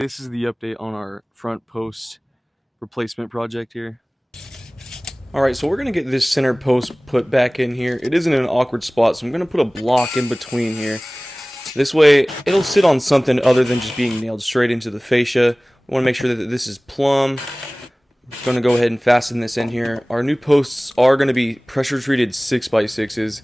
This is the update on our front post replacement project here. Alright, so we're going to get this center post put back in here. It isn't in an awkward spot, so I'm going to put a block in between here. This way, it'll sit on something other than just being nailed straight into the fascia. We want to make sure that this is plumb. We're going to go ahead and fasten this in here. Our new posts are going to be pressure treated 6x6s.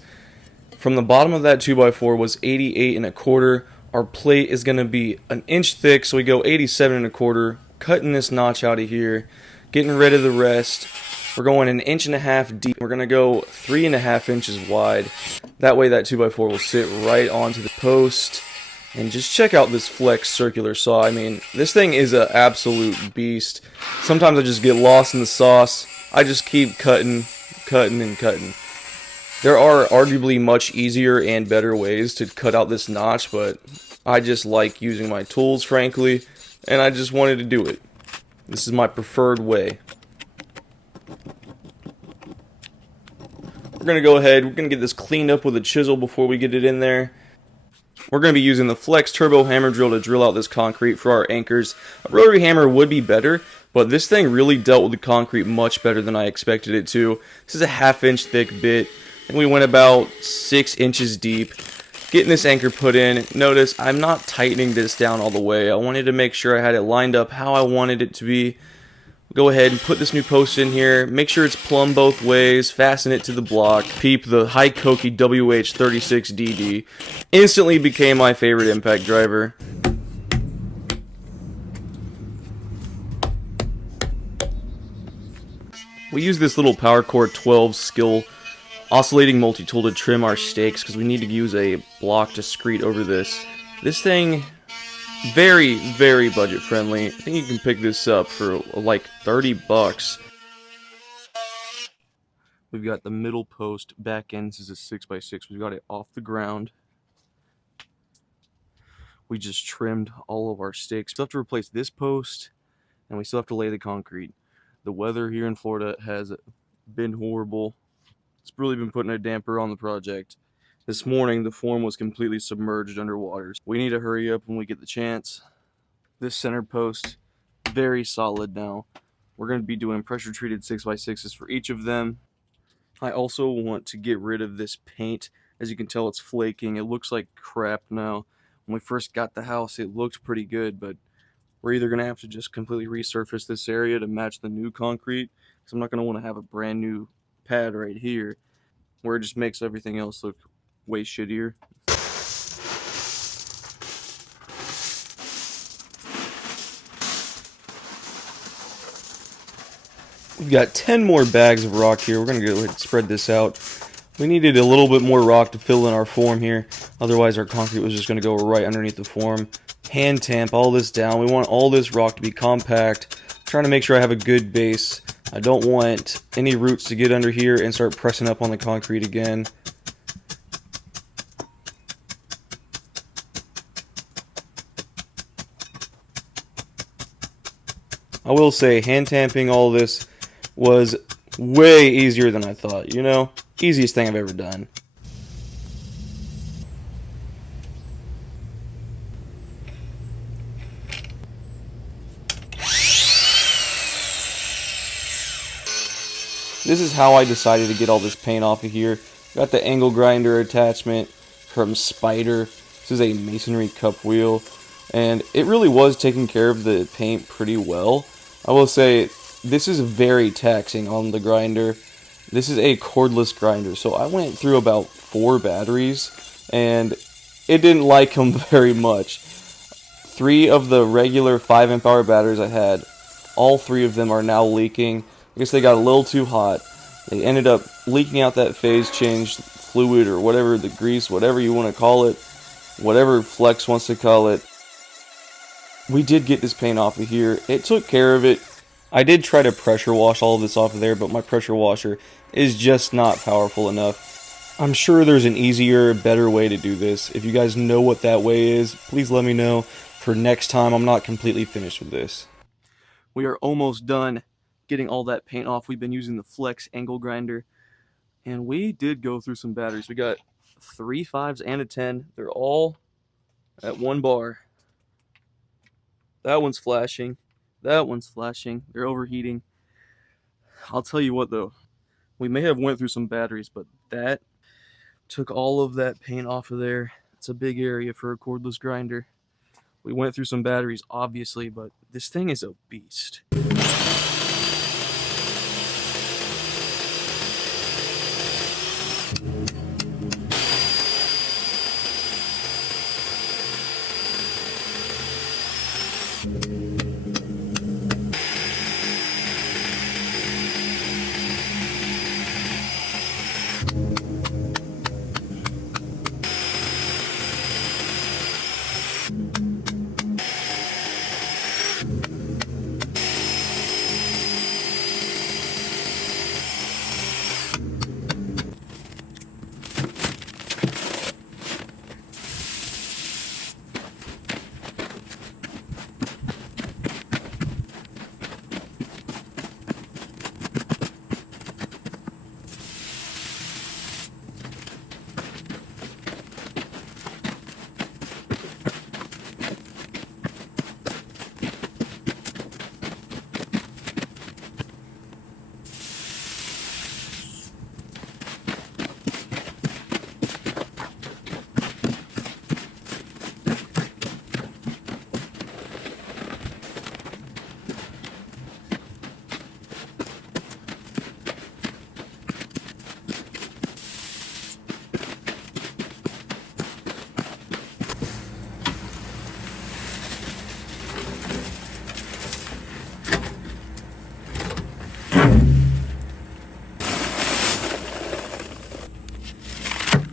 From the bottom of that 2x4 was 88 1/4. Our plate is going to be an inch thick, so we go 87 1/4. Cutting this notch out of here, getting rid of the rest. We're going 1.5 inches deep. We're going to go 3.5 inches wide. That way that 2x4 will sit right onto the post. And just check out this flex circular saw. I mean, this thing is an absolute beast. Sometimes I just get lost in the sauce. I just keep cutting, and cutting. There are arguably much easier and better ways to cut out this notch, but I just like using my tools, frankly, and I just wanted to do it. This is my preferred way. We're going to go ahead, we're going to get this cleaned up with a chisel before we get it in there. We're going to be using the Flex Turbo Hammer Drill to drill out this concrete for our anchors. A rotary hammer would be better, but this thing really dealt with the concrete much better than I expected it to. This is a 1/2 inch thick bit, and we went about 6 inches deep. Getting this anchor put in, notice I'm not tightening this down all the way. I wanted to make sure I had it lined up how I wanted it to be. Go ahead and put this new post in here, make sure it's plumb both ways, fasten it to the block. Peep, the Hikoki WH36DD instantly became my favorite impact driver. We use this little PowerCore 12 skill oscillating multi-tool to trim our stakes because we need to use a block discrete over this. This thing, very, very budget friendly. I think you can pick this up for like 30 bucks. We've got the middle post back end. This is a 6x6. We've got it off the ground. We just trimmed all of our stakes. We still have to replace this post, and we still have to lay the concrete. The weather here in Florida has been horrible. It's really been putting a damper on the project. This morning, the form was completely submerged underwater. We need to hurry up when we get the chance. This center post, very solid now. We're going to be doing pressure-treated 6x6s for each of them. I also want to get rid of this paint. As you can tell, it's flaking. It looks like crap now. When we first got the house, it looked pretty good, but we're either going to have to just completely resurface this area to match the new concrete, because I'm not going to want to have a brand new pad right here where it just makes everything else look way shittier. We've got 10 more bags of rock here. We're going to go ahead and spread this out. We needed a little bit more rock to fill in our form here. Otherwise, our concrete was just going to go right underneath the form. Hand tamp all this down. We want all this rock to be compact. I'm trying to make sure I have a good base. I don't want any roots to get under here and start pressing up on the concrete again. I will say, hand tamping all this was way easier than I thought, you know? Easiest thing I've ever done. This is how I decided to get all this paint off of here. Got the angle grinder attachment from Spider. This is a masonry cup wheel, and it really was taking care of the paint pretty well. I will say, this is very taxing on the grinder. This is a cordless grinder, so I went through about 4 batteries, and it didn't like them very much. 3 of the regular 5 amp hour batteries I had, all 3 of them are now leaking. I guess they got a little too hot. They ended up leaking out that phase change fluid or whatever, the grease, whatever you want to call it, whatever Flex wants to call it. We did get this paint off of here. It took care of it. I did try to pressure wash all of this off of there, but my pressure washer is just not powerful enough. I'm sure there's an easier, better way to do this. If you guys know what that way is, please let me know for next time. I'm not completely finished with this. We are almost done getting all that paint off. We've been using the Flex angle grinder, and we did go through some batteries. We got 3 5s and a 10. They're all at 1 bar. That one's flashing. That one's flashing. They're overheating. I'll tell you what though, we may have went through some batteries, but that took all of that paint off of there. It's a big area for a cordless grinder. We went through some batteries, obviously, but this thing is a beast.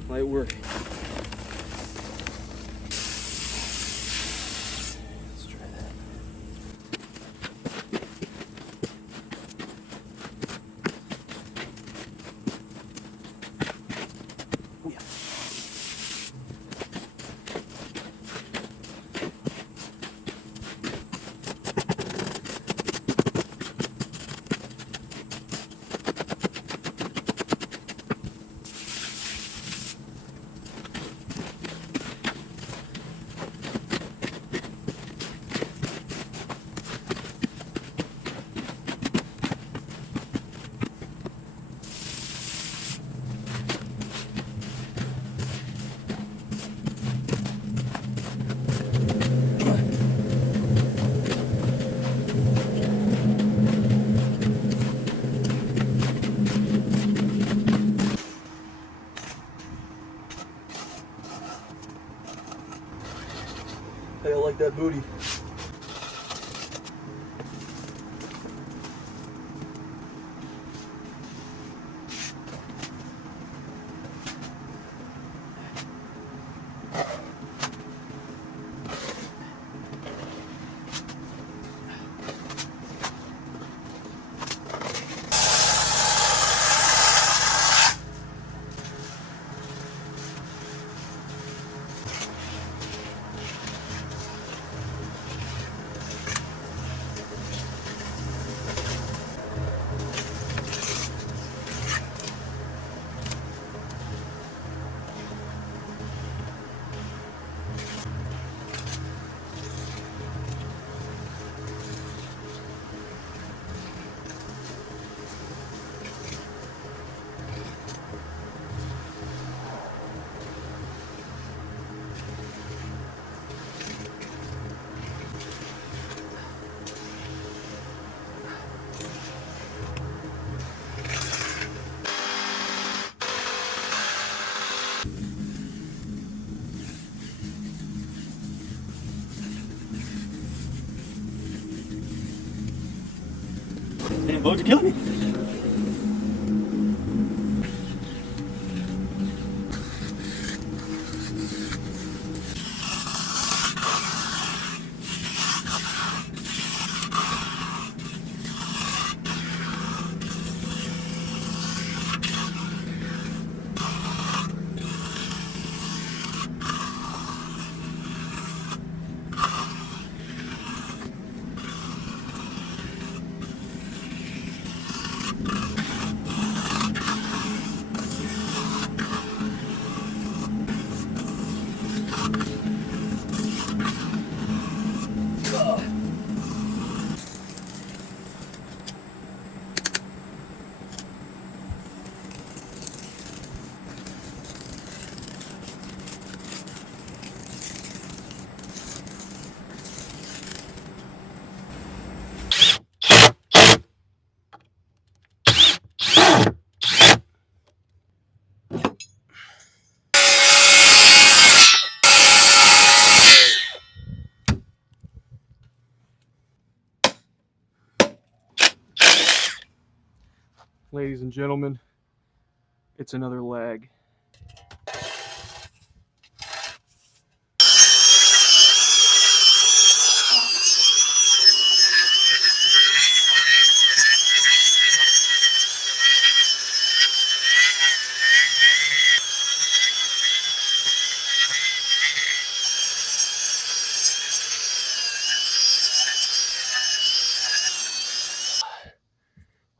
Might work. Let's try that. Oh, yeah. Hey, I like that booty. Damn, Bo, you're killing me. ladies and gentlemen, it's another lag.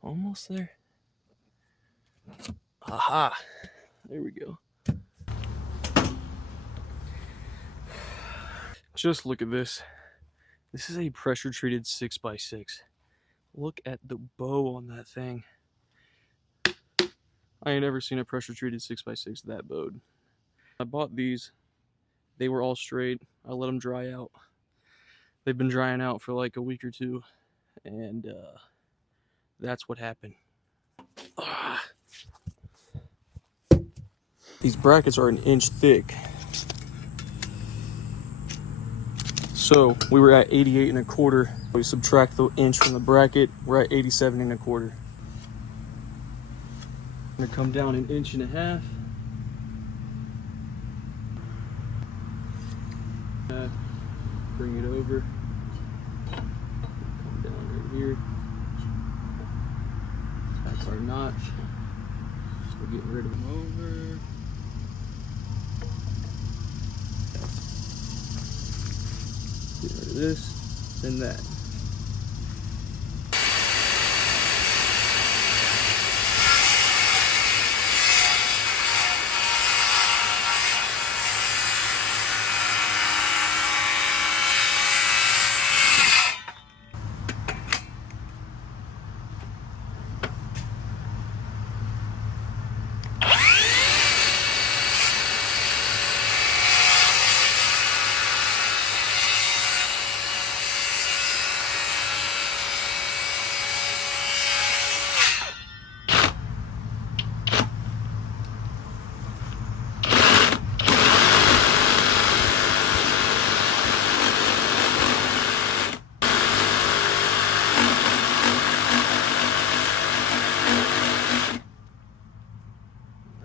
Almost there. Aha! There we go. Just look at this. This is a pressure treated 6x6. Look at the bow on that thing. I ain't never seen a pressure treated 6x6 that bowed. I bought these. They were all straight. I let them dry out. They've been drying out for like a week or two, and that's what happened. These brackets are an inch thick. So we were at 88 1/4. We subtract the inch from the bracket, we're at 87 1/4. I'm gonna come down 1.5 inches. Bring it over. Come down right here. That's our notch. We're getting rid of them over. Get rid of this and that.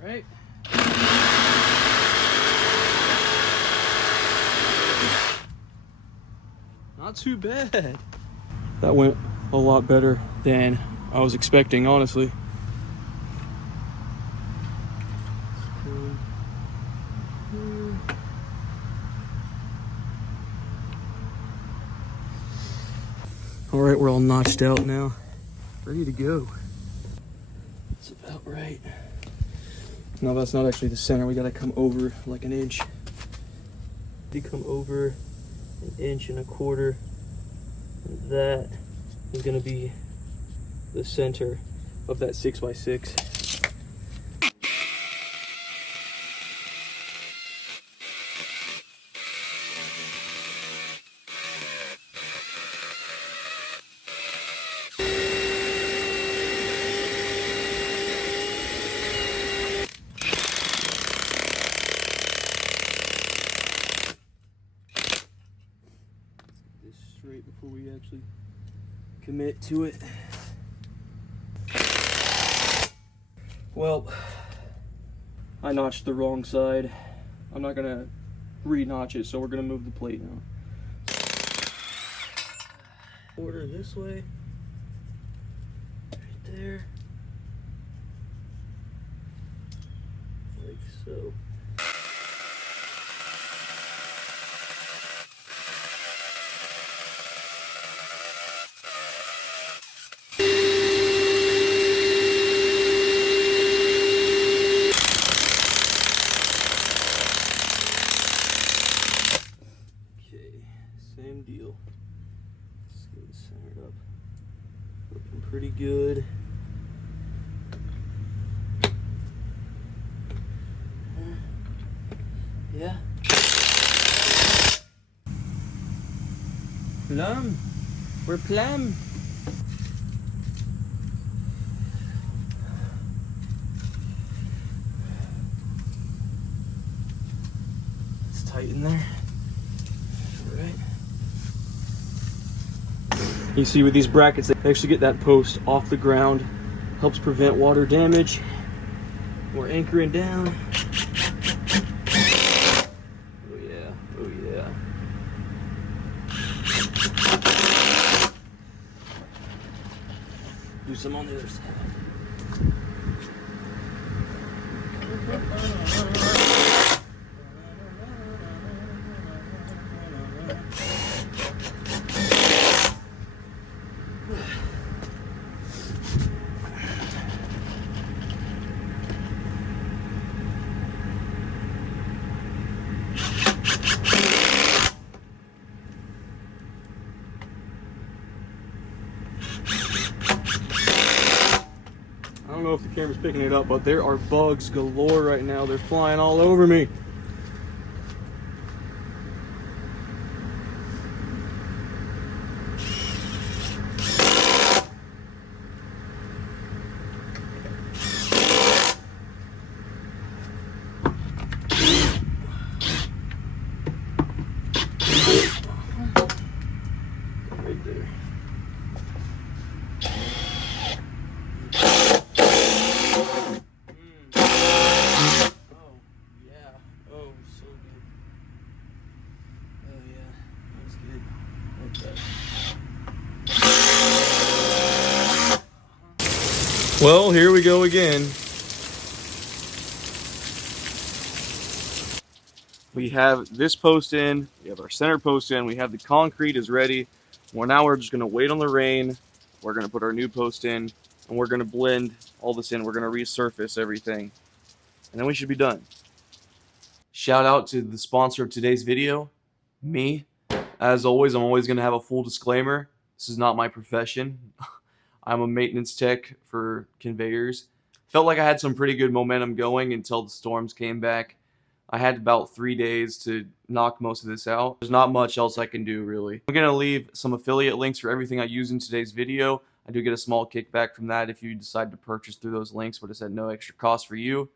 Right. Not too bad. That went a lot better than I was expecting, honestly. All right, we're all notched out now. Ready to go. That's about right. No, that's not actually the center. We gotta come over like 1 inch. We come over 1.25 inches. That is gonna be the center of that 6x6. Straight before we actually commit to it. Well, I notched the wrong side. I'm not gonna re-notch it, so we're gonna move the plate now. Order this way, right there, like so. Same deal. Let's get it centered up. Looking pretty good. Yeah. Plum. We're plum. It's tight in there. Right. You see with these brackets, they actually get that post off the ground Helps prevent water damage. We're anchoring down. Oh yeah, oh yeah. Do some on the other side. I don't know if the camera's picking it up, but there are bugs galore right now. They're flying all over me. Right there. Well, here we go again. We have this post in, we have our center post in, we have the concrete is ready. Well, now we're just gonna wait on the rain. We're gonna put our new post in, and we're gonna blend all this in. We're gonna resurface everything, and then we should be done. Shout out to the sponsor of today's video, me. As always, I'm always gonna have a full disclaimer. This is not my profession. I'm a maintenance tech for conveyors. Felt like I had some pretty good momentum going until the storms came back. I had about 3 days to knock most of this out. There's not much else I can do, really. I'm gonna leave some affiliate links for everything I use in today's video. I do get a small kickback from that if you decide to purchase through those links, but it's at no extra cost for you.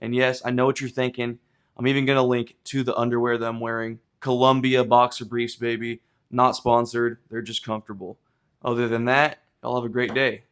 And yes, I know what you're thinking. I'm even gonna link to the underwear that I'm wearing. Columbia boxer briefs, baby. Not sponsored, they're just comfortable. Other than that, y'all have a great day.